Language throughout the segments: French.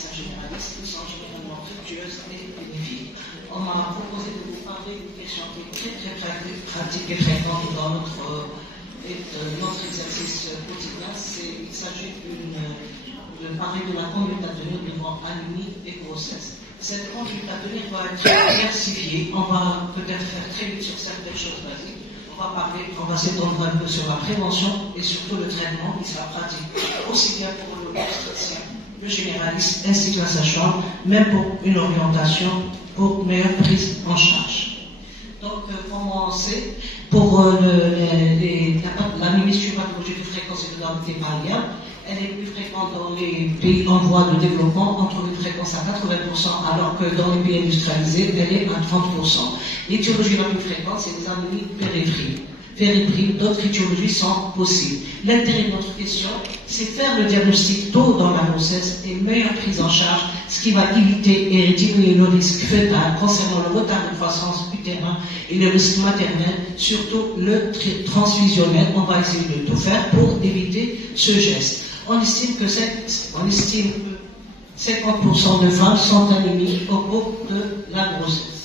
médecins généralistes qui sont généralement fructueuses et bénéfiques. On m'a proposé de vous parler d'une question qui est très très pratique et fréquente dans notre exercice quotidien. Il s'agit de parler de la conduite à tenir devant anémie et grossesse. Cette conduite à tenir doit être diversifiée. On va peut-être faire très vite sur certaines choses basiques. On va s'étendre un peu sur la prévention et surtout le traitement qui sera pratique aussi bien pour l'obstétricien, le généraliste ainsi que la sage-femme, même pour une orientation pour meilleure prise en charge. Donc, comment on sait, pour l'anémie pathologie de fréquence et de densité variable, elle est plus fréquente dans les pays en voie de développement, entre une fréquence à 80%, alors que dans les pays industrialisés, elle est à 30%. L'étiologie la plus fréquente, c'est les anémies périphériques. D'autres étiologies sont possibles. L'intérêt de notre question, c'est faire le diagnostic tôt dans la grossesse et meilleure prise en charge, ce qui va éviter et diminuer le risque fœtal concernant le retard de croissance utérin et le risque maternel, surtout le transfusionnel. On va essayer de tout faire pour éviter ce geste. On estime que 50% de femmes sont anémiques au cours de la grossesse.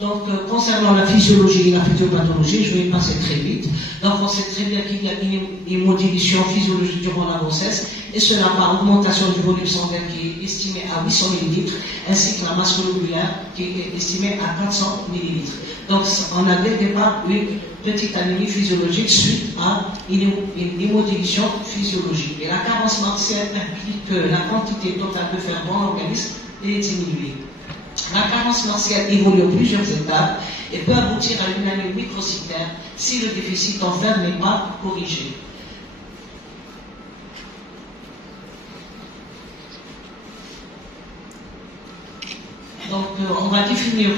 Donc, concernant la physiologie et la physiopathologie, je vais y passer très vite. Donc, on sait très bien qu'il y a une hémodilution physiologique durant la grossesse, et cela par augmentation du volume sanguin qui est estimé à 800 ml, ainsi que la masse globulaire qui est estimée à 400 ml. Donc, on a dès le départ une petite anémie physiologique suite à une hémodilution physiologique. Et la carence martiale implique que la quantité totale de fer dans l'organisme est diminuée. La carence martiale évolue en plusieurs étapes et peut aboutir à une anémie microcytaire si le déficit en fer n'est pas corrigé. Donc, on va définir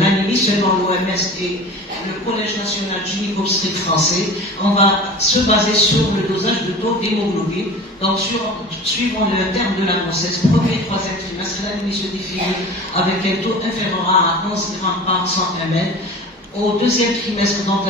l'anémie selon l'OMS et le Collège national gynéco-obstétrique français. On va se baser sur le dosage de taux d'hémoglobine. Donc, suivant le terme de la grossesse, premier et troisième trimestre, l'anémie se définit avec un taux inférieur à 11 grammes par 100 ml. Au deuxième trimestre, donc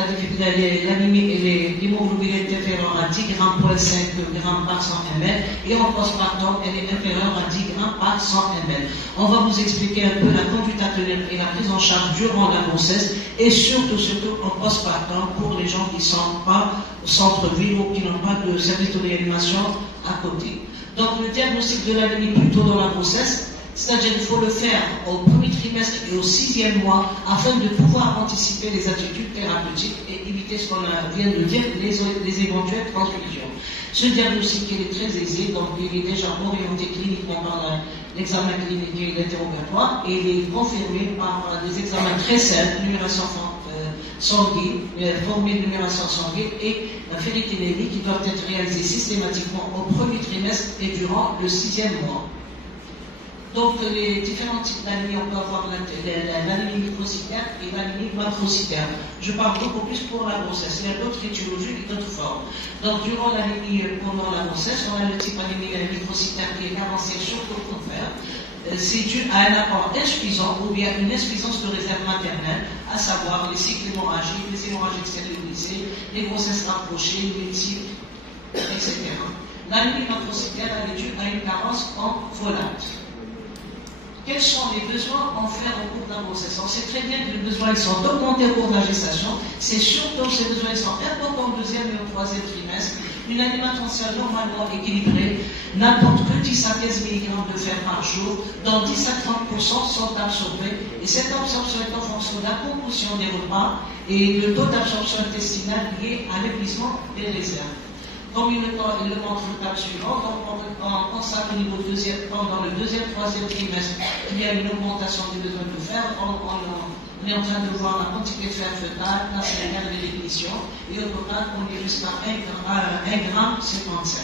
l'anémie et l'hémoglobine est inférieure à 10 grammes pour 5 grammes par 100 ml, et en postpartum, elle est inférieure à 10 grammes par 100 ml. On va vous expliquer un peu la conduite à tenir et la prise en charge durant la grossesse, et surtout en postpartum pour les gens qui ne sont pas au centre-ville ou qui n'ont pas de service de réanimation à côté. Donc le diagnostic de l'anémie plutôt dans la grossesse, c'est-à-dire qu'il faut le faire au premier trimestre et au 6e mois afin de pouvoir anticiper les attitudes thérapeutiques et éviter ce qu'on vient de dire, les éventuelles transfusions. Ce diagnostic il est très aisé, donc il est déjà orienté cliniquement par l'examen clinique et l'interrogatoire, et il est confirmé par des examens très simples, numération sanguine, formule de numération sanguine et la ferritinémie qui doivent être réalisées systématiquement au premier trimestre et durant le 6e mois. Donc, les différents types d'anémie, on peut avoir l'anémie microcytaire et l'anémie macrocytaire. Je parle beaucoup plus pour la grossesse. Il y a d'autres étiologies et d'autres formes. Donc, durant l'anémie pendant la grossesse, on a le type anémie microcytaire qui est carencé surtout au fer. C'est dû à un apport insuffisant ou bien une insuffisance de réserve maternelle, à savoir les cycles hémorragiques, les hémorragiques stérilisées, les grossesses rapprochées, les types, etc. L'anémie macrocytaire est due à une carence en folate. Quels sont les besoins en fer au cours de la grossesse? On sait très bien que les besoins sont augmentés au cours de la gestation. C'est surtout ces besoins sont importants au deuxième et au troisième trimestre. Une alimentation normalement équilibrée n'apporte que 10 à 15 mg de fer par jour, dont 10 à 30% sont absorbés. Et cette absorption est en fonction de la composition des repas et le taux d'absorption intestinale lié à l'épuisement des réserves. Comme il le montre le cas suivant, donc on constate au niveau pendant le deuxième, troisième trimestre, il y a une augmentation des besoins de fer. On est en train de voir la quantité de fer fœtal, la sérénale de l'ébullition, et au total, on est jusqu'à 1,55 g.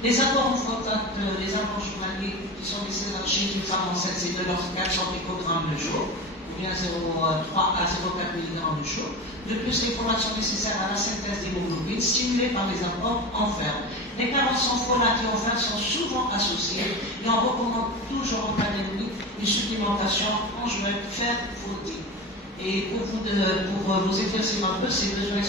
Les apports les apports journaliers qui sont laissés chez une femme enceinte, c'est de l'ordre 400 picogrammes de jour, ou bien 0,3 à 0,4 mg de jour. De plus, les formations nécessaires à la synthèse d'hémoglobine stimulées par les apports en fer. Les carences en folate et en fer sont souvent associées et on recommande toujours en cas d'anémie une supplémentation conjointe fer-folate. Et pour vous éclaircir un peu, ces besoins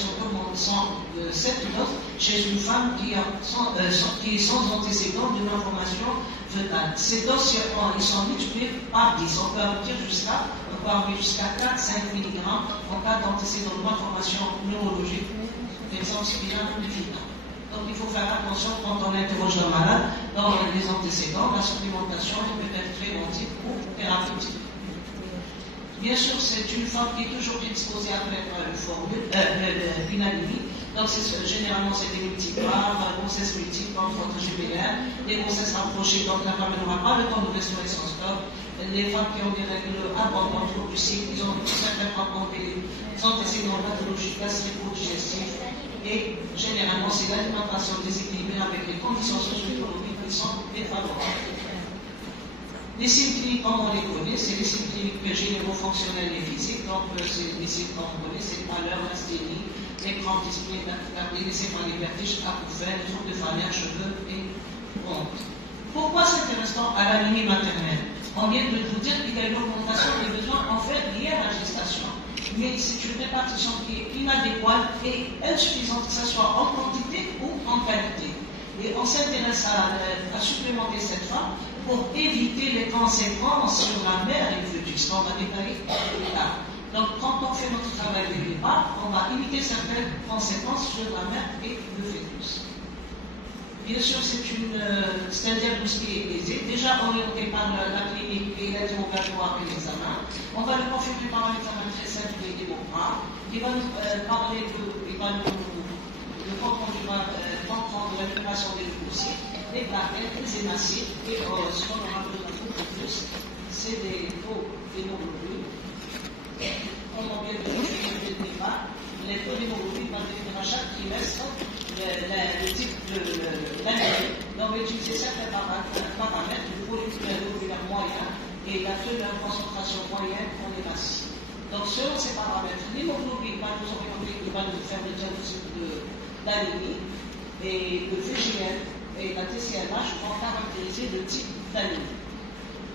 sont 7 notes chez une femme qui est sans antécédent d'une information fœtale. Ces doses, ils sont multipliés par 10. On peut arriver jusqu'à 4-5 mg en cas d'antécédent d'une information neurologique, par exemple spinale ou fœtale. Donc il faut faire attention quand on interroge le malade dans les antécédents. La supplémentation peut être préventive ou thérapeutique. Bien sûr, c'est une femme qui est toujours disposée à faire une anémie. Donc généralement c'est des multipares, grossesse multiple, contre GBR, des grossesses rapprochées, donc la femme n'aura pas le temps de restaurer son stock. Les femmes qui ont des règles abondantes au cycle, ils ont certainement des antécédents pathologiques gastrico-digestifs. Et généralement, c'est l'alimentation déséquilibrée avec les conditions socio-économiques qui sont défavorables. Les signes cliniques, comme on les connaît, c'est les signes cliniques généro-fonctionnels et physiques. Donc, c'est les signes qu'on connaît, c'est pâleur, asthénie, les crampes display, les céphalées, vertiges, acouphènes, les troubles de famille, cheveux et honte. Pourquoi s'intéresse-t-on à l'anémie maternelle? On vient de vous dire qu'il y a une augmentation des besoins en fait liée à la gestation. Mais c'est une répartition qui est inadéquate et insuffisante, que ce soit en quantité ou en qualité. Et on s'intéresse à supplémenter cette femme pour éviter les conséquences sur la mère et le fœtus. On va détailler plus tard. Donc, quand on fait notre travail de départ, on va éviter certaines conséquences sur la mère et le fœtus. Bien sûr, c'est un diagnostic aisé, déjà orienté par la clinique et l'interrogatoire et l'examen. On va le confirmer par un examen très simple et démocrate. Il va nous parler il va nous comprendre l'implication des leucocytes, des plaquettes, des hématies, et ce qu'on aura besoin de plus, c'est des taux d'hémoglobine. Comme on vient de le dire dès le départ, les taux d'hémoglobine vont définir à chaque trimestre le type de l'année. Donc, on va utiliser certains paramètres, le polychlorure ovulaire moyen et la teneur concentration moyenne en hématie. Donc, selon ces paramètres, l'hémoglobine va nous orienter, il va nous faire le diagnostic d'anémie, et le VGL et la TCLH vont caractériser le type d'anémie.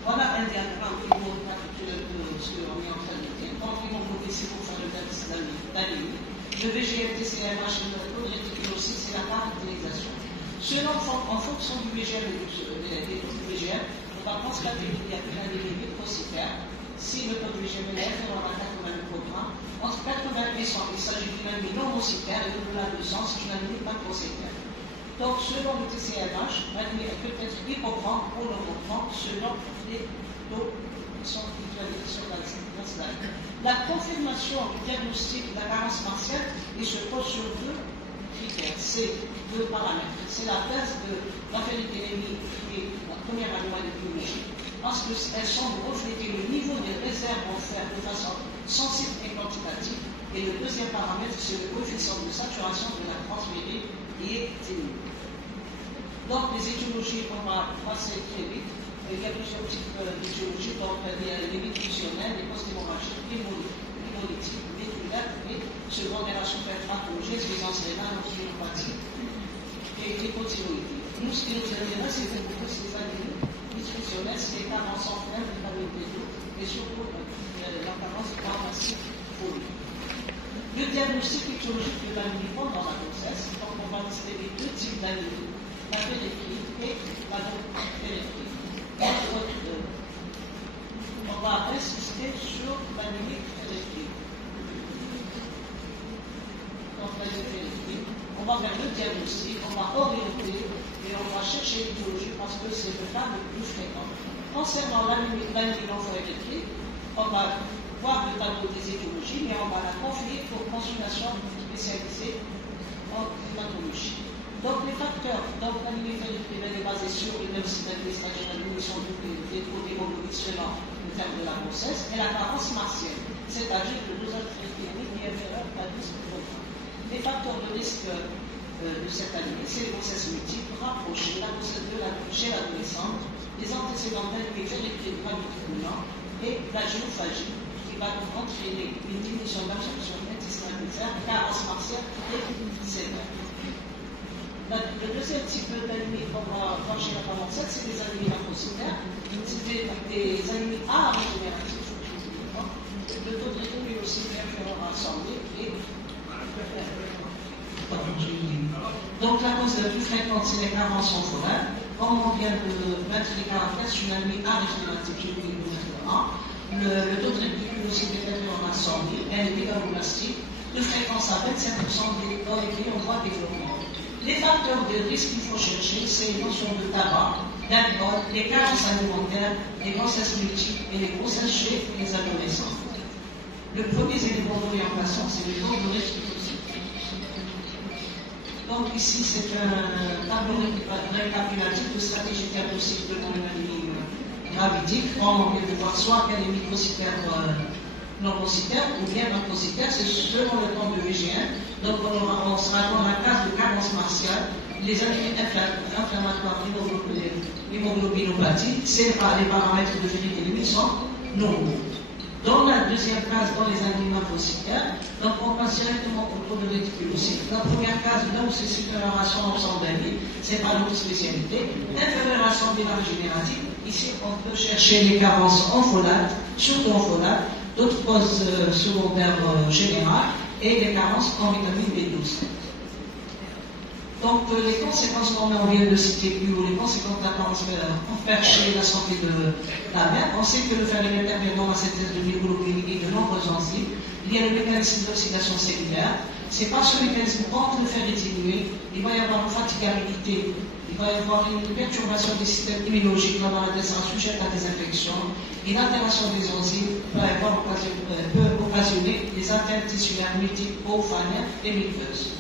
Voilà un diagramme qui vous récapitule ce qu'on est en train de dire. Donc, l'hémoglobine, c'est pour faire le diagnostic d'anémie. Le VGL, TCLH et le taux de réticulocyte, c'est la caractérisation. En fonction du VGL et des taux de VGL, on va constater qu'il y a une anémie microcytaire. Si le taux de VGL est inférieur à 80 microgrammes, entre 80 et 100, il s'agit d'une anémie normocytaire et au-delà de 100, c'est une anémie macrocytaire. Donc, selon le TCLH, l'anémie peut être hypogramme ou normograme selon les taux qui sont utilisés sur la slide. La confirmation du diagnostic de la carence partielle, il se pose sur deux critères, c'est deux paramètres. C'est la base de l'emphéniténémie qui est la première loi de biologie, parce qu'elles semblent refléter le niveau des réserves en fer de façon sensible et quantitative. Et le deuxième paramètre, c'est le coefficient de saturation de la transférée qui est ténue. Donc, les étiologies, on va passer très vite. Il y a plusieurs types d'étiologies, donc il y a les fusionnelles, les post-hémorragiques, hémolytiques, véhiculaires et secondaires à souffrir pathologiques, insuffisance rénale, ostéopathie et l'hypothyroïdie. Nous, ce qui nous intéresse, c'est beaucoup ces anémies fusionnelles, c'est les carences en fer, vitamine B2 et surtout la carence de pharmacie folique. Le diagnostic étiologique de l'anémie pendant la grossesse, donc on va distinguer deux types d'anémie, la pénétrie et la non-pénétrie. On va insister sur l'anémie pénétrie. Donc l'anémie pénétrie, on va faire le diagnostic, on va orienter et on va chercher l'étiologie parce que c'est le cas le plus fréquent. Concernant l'anémie lymphoélectrique, on va voir le tableau des étiologies, mais on va la confier pour consultation spécialisée en hématologie. Donc les facteurs, donc l'anémie pénétrie est basée sur le neurocytène, c'est-à-dire la diminution des taux d'hémoglobine selon le terme de la grossesse, et la carence martienne, c'est-à-dire le dosage clinique qui est inférieur à 10 mg. Les facteurs de risque de cette anémie, c'est les grossesses multiples, rapprochées, la grossesse chez l'adolescente, les antécédents d'anémie férétrile gravitulent et la géophagie, qui va donc entraîner une diminution d'absorption intestinale, carence martienne et sévère. Le deuxième type d'anémie qu'on va voir chez la femme enceinte, c'est des anémies lymphocytaires. C'est des anémies A régénératives, Le taux de rétro est aussi inférieur à 100 000 et donc la cause la plus fréquente, c'est les carences en folate. Comme on vient de mettre les caractères sur la nuit arrégénérative, j'ai oublié de mettre le 1. Le taux de réticule aussi est inférieur à 100 000. Elle est mégaloblastique, de fréquence à 25% dans les pays en voie de développement. Les facteurs de risque qu'il faut chercher, c'est les notions de tabac, d'alcool, les carences alimentaires, les grossesses multiples et les grossesses chez les adolescents. Le premier élément d'orientation, c'est le taux de risque. Donc ici, c'est un tableau récapitulatif de stratégie diagnostique de l'anémie gravidique. On vient de voir soit qu'elle est microcytaire normocytaire ou bien macrocytaire, c'est selon le temps de VGN. Donc on sera dans la case de carence martiale, les anémies inflammatoires, l'hémoglobinopathie, c'est les paramètres de Philippe sont normaux. Dans la deuxième case, dans les anémies macrocytaires, donc on passe directement au taux de réticulocyte. La première case, là où c'est supérieur à 100 d'anémie, c'est pas notre spécialité. Inférieur à 100 de la régénérative, ici on peut chercher les carences en folate, surtout en folate, d'autres causes secondaires générales et des carences en vitamine B12. Donc les conséquences qu'on vient de citer plus haut, les conséquences de la carence percher la santé de la mère, on sait que le fer intervient dans la synthèse de l'hémoglobine et de nombreux enzymes. Il y a le mécanisme d'oxydation cellulaire. C'est par ce mécanisme, quand le fer est diminué, il va y avoir une fatigabilité, il va y avoir une perturbation des systèmes immunologiques, la maladie sera sujette à des infections, et l'altération des enzymes peut occasionner des atteintes tissulaires multiples, ophaniennes et muqueuses.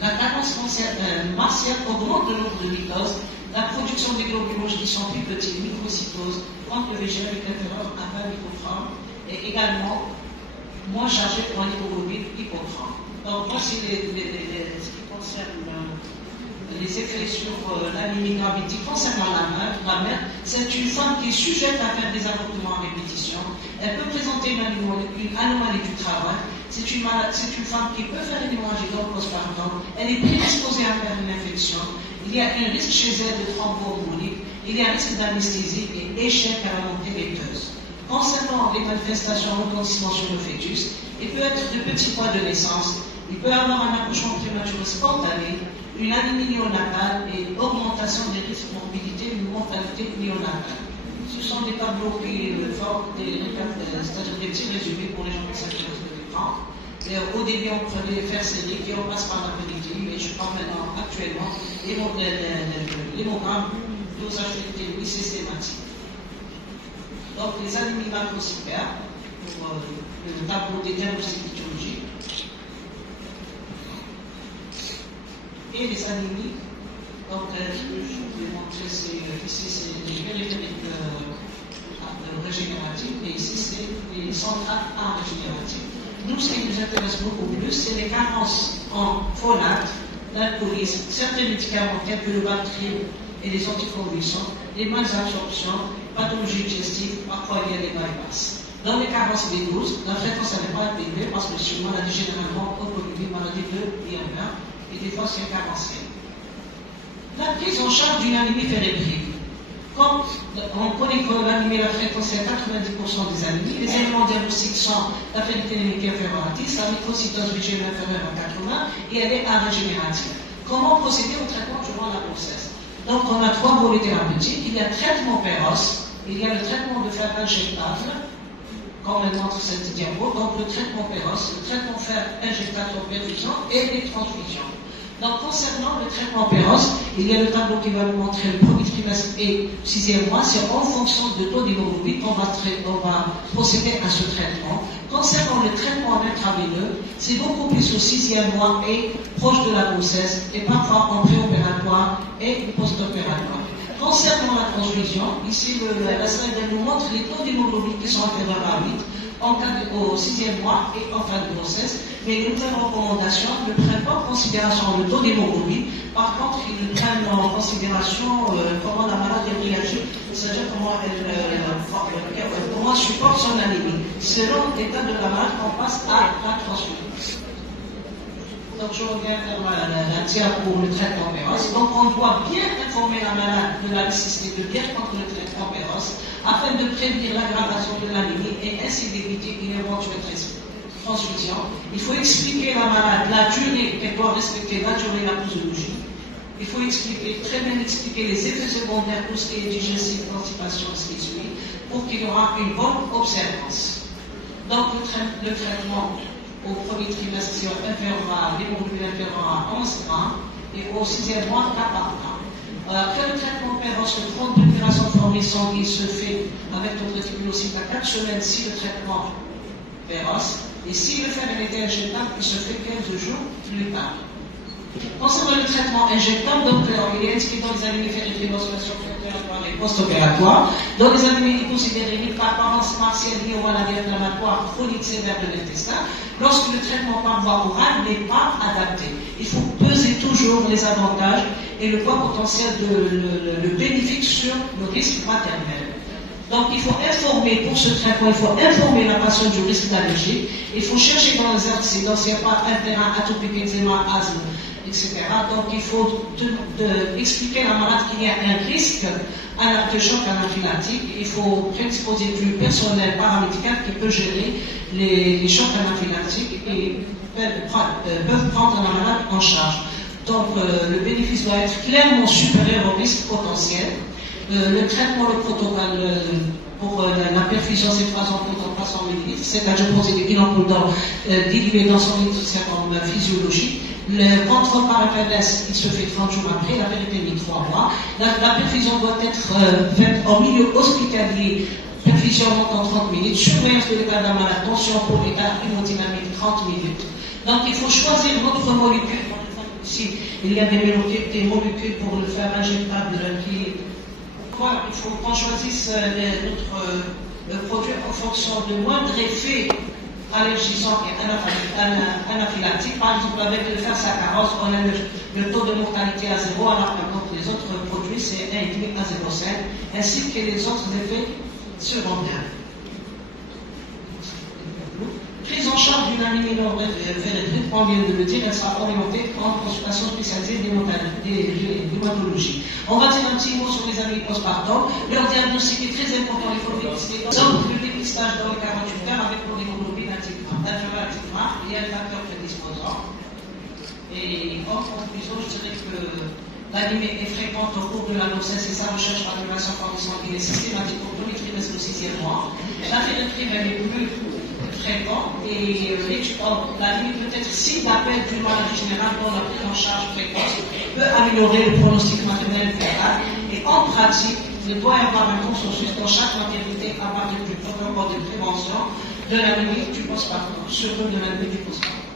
La carence martiale augmente le nombre de mitoses, la production des globules rouges qui sont plus petits, microcytose, quand le VGN est inférieur à 20 microgrammes, et également moins chargé en hémoglobine hypogramme. Donc voici ce qui concerne les effets sur l'anémie gravidique concernant la mère. C'est une femme qui est sujette à faire des avortements à répétition. Elle peut présenter une anomalie du travail. C'est une femme qui peut faire une hémorragie dans le postpartum. Elle est prédisposée à faire une infection. Il y a un risque chez elle de thromboembolie. Il y a un risque d'anesthésie et échec à la montée laiteuse. Concernant les manifestations retentissement sur le fœtus, il peut être de petits poids de naissance. Il peut avoir un accouchement prématuré spontané, une anémie néonatale et augmentation des risques de morbidité ou mortalité néonatale. Ce sont des tableaux qui forment c'est-à-dire des petits résumés pour les gens qui s'intéressent de l'écran. Au début, on prenait les fers sériques et on passe par l'après-midi, mais je prends maintenant actuellement l'hémogramme dosage de systématique. Donc, les anémies macrocytaires, pour le tableau des diagnostics étiologiques, et les anémies, donc je vais montrer, ici c'est les périphériques régénératives, et ici c'est les centrales régénératives. Nous, ce qui nous intéresse beaucoup plus, c'est les carences en folate, l'alcoolisme, certains médicaments tels que le Bactrim et les anticonvulsants, les malabsorptions, pathologies digestives, parfois il y a des bypass. Dans les carences B12, la fréquence n'est pas élevée parce que c'est une maladie généralement autoimmune, maladie de l'IRM, et des fois c'est un carencé. La prise en charge d'une anémie fébrile. Comme on connaît que l'anémie, la fréquence est à 90% des anémies, les éléments diagnostiques sont la fénilphénémie inférieure à 10, la microcytose VGN inférieure à 80 et elle est arégénérative. Comment procéder au traitement durant la grossesse? Donc on a trois volets thérapeutiques. Il y a le traitement péros, il y a le traitement de fer injectable, comme elle montre cette diapo, donc le traitement péros, le traitement fer injectable en perfusion et les transfusions. Donc concernant le traitement péros, il y a le tableau qui va nous montrer le premier trimestre et le 6e mois, c'est en fonction de taux d'hémoglobine qu'on va procéder à ce traitement. Concernant le traitement intraveineux, c'est beaucoup plus au 6e mois et proche de la grossesse, et parfois en préopératoire et post-opératoire. Concernant la transfusion, ici la slide nous montre les taux d'hémoglobine qui sont inférieurs à 8 au 6e mois et en fin de grossesse, mais les nouvelles recommandations ne prennent pas en considération le taux d'hémoglobine, par contre ils prennent en considération comment la maladie réagit, c'est-à-dire comment elle supporte son anémie. Selon l'état de la malade, on passe à la transfusion. Donc Donc je reviens vers la tiare pour le traitement précoce. Donc on doit bien informer la malade de la nécessité de lutter contre le traitement précoce afin de prévenir l'aggravation de l'anémie et ainsi d'éviter une éventuelle transfusion. Il faut expliquer à la malade la durée qu'elle doit respecter, la durée de la posologie. Il faut très bien expliquer les effets secondaires, tout ce qui est digestion, constipation, ce qui suit, pour qu'il y aura une bonne observance. Donc le traitement au premier trimestre inférieur, l'hémoglobine inférieure à 11 grammes et au 6e mois 4 grammes. Après le traitement précoce, le front d'opération formée sanguine se fait avec notre réticulocyte à 4 semaines si le traitement précoce, et si le fer était injectable, il se fait 15 jours plus tard. Concernant le traitement injectable, donc il est inscrit dans les anémies ferrites, préopératoires et post-opératoires. Dans les anémies, il est considéré une apparence partielle liée aux maladies inflammatoires chroniques sévères de l'intestin, lorsque le traitement par voie orale n'est pas adapté. Il faut peser toujours les avantages et le poids potentiel le bénéfique sur le risque maternel. Donc il faut informer pour ce traitement, il faut informer la patiente du risque d'allergie. Il faut chercher dans les antécédents s'il n'y a pas un terrain atopique, eczéma, asthme, etc. Donc il faut expliquer à la malade qu'il y a un risque de choc anaphylactique. Il faut prédisposer du personnel paramédical qui peut gérer les chocs anaphylactiques et peuvent prendre la malade en charge. Donc le bénéfice doit être clairement supérieur au risque potentiel. Le traitement, le protocole pour la perfusion, c'est 3 ampoules dans 300 ml, c'est-à-dire poser une ampoule diluée dans 100 ml, c'est comme physiologie. Le contrôle par FLS, il se fait 30 jours après, la périthémie 3 mois. La perfusion doit être faite en milieu hospitalier, perfusion en 30 minutes, surveillance de l'état de la malade, tension pour l'état hémodynamique 30 minutes. Donc il faut choisir notre molécule. Ici, il y a des molécules pour le faire injectable qui il faut qu'on choisisse notre produit en fonction de moindre effet allergisant et anaphylactique. Par exemple, avec le fer saccharose, on a le taux de mortalité à 0, alors que les autres produits, c'est 1,5 à 0,5, ainsi que les autres effets secondaires. Prise en charge d'une anémie ferritique, on vient de le dire, elle sera orientée en consultation spécialisée d'hématologie. On va dire un petit mot sur les anémies postpartum. Leur diagnostic est très important, il faut le dépister. Donc, le dépistage dans les 48 heures avec l'hémoglobine inférieure à 10 grammes, il y a les facteurs prédisposants. Et en conclusion, je dirais que l'anémie est fréquente au cours de la grossesse et sa recherche par l'évaluation sanguine est systématique au premier trimestre du 6e mois. La ferritique, elle est plus fréquente et l'anémie peut être signe d'appel d'une maladie générale dont la prise en charge précoce peut améliorer le pronostic maternel fétal. Et en pratique, il doit y avoir un consensus dans chaque maternité à partir du protocole de prévention de l'anémie du postpartum, surtout de l'anémie du postpartum.